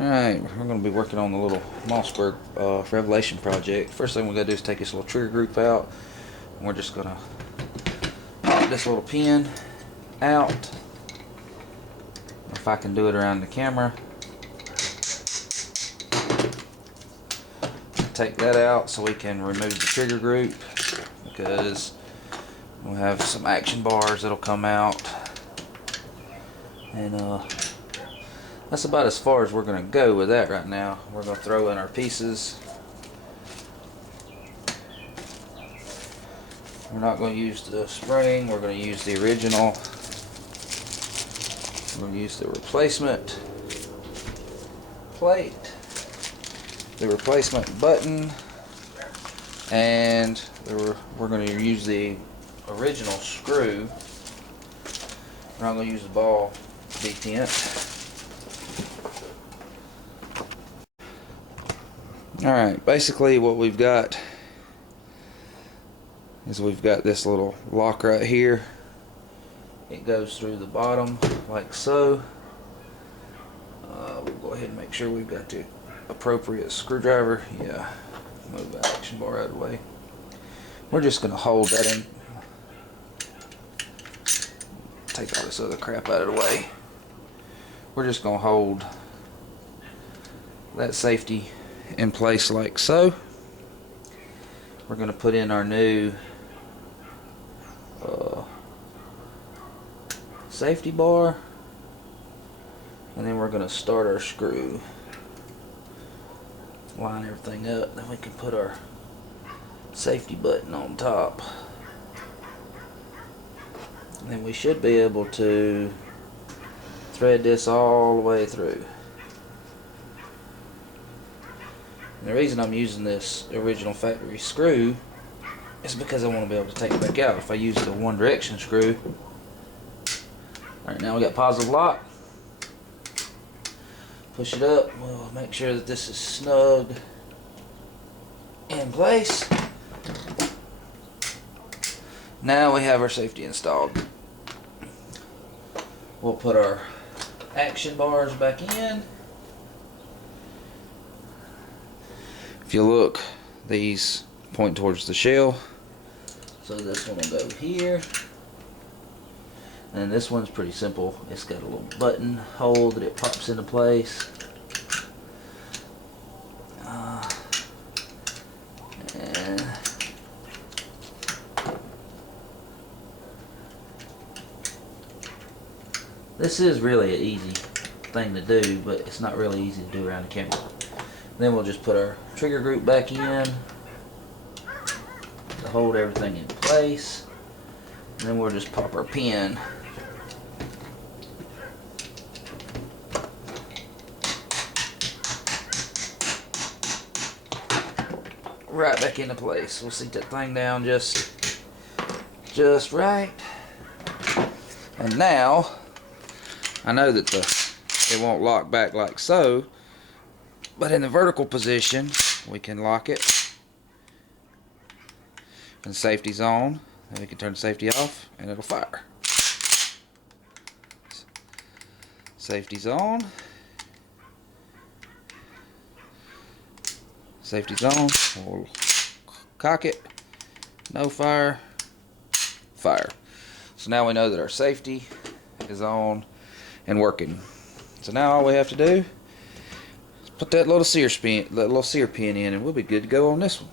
Alright, we're going to be working on the little Mossberg Revelation project. First thing we got to do is take this little trigger group out. And we're just going to pop this little pin out. If I can do it around the camera. Take that out so we can remove the trigger group, because we'll have some action bars that'll come out. And that's about as far as we're going to go with that right now. We're going to throw in our pieces. We're not going to use the spring, we're going to use the original. We're going to use the replacement plate, the replacement button, and we're going to use the original screw. We're not going to use the ball detent. Alright, basically what we've got is we've got this little lock right here. It goes through the bottom like so. We'll go ahead and make sure we've got the appropriate screwdriver. Yeah, move that action bar out of the way. We're just going to hold that in. Take all this other crap out of the way. We're just going to hold that safety in place like so. We're going to put in our new safety bar, and then we're going to start our screw. Line everything up, then we can put our safety button on top, and then we should be able to thread this all the way through. And the reason I'm using this original factory screw is because I want to be able to take it back out if I use the one direction screw. Alright, now we got positive lock. Push it up. We'll make sure that this is snug in place. Now we have our safety installed. We'll put our action bars back in. If you look, these point towards the shell. So this one will go here. And this one's pretty simple. It's got a little button hole that it pops into place. And this is really an easy thing to do, but it's not really easy to do around the camera. Then we'll just put our trigger group back in to hold everything in place. And then we'll just pop our pin right back into place. We'll seat that thing down just right. And now I know that it won't lock back like so, but in the vertical position we can lock it. And safety's on. Then we can turn the safety off and it'll fire. Safety's on. Safety's on. We'll cock it. No fire. Fire. So now we know that our safety is on and working. So now all we have to do is put that little sear pin in, and we'll be good to go on this one.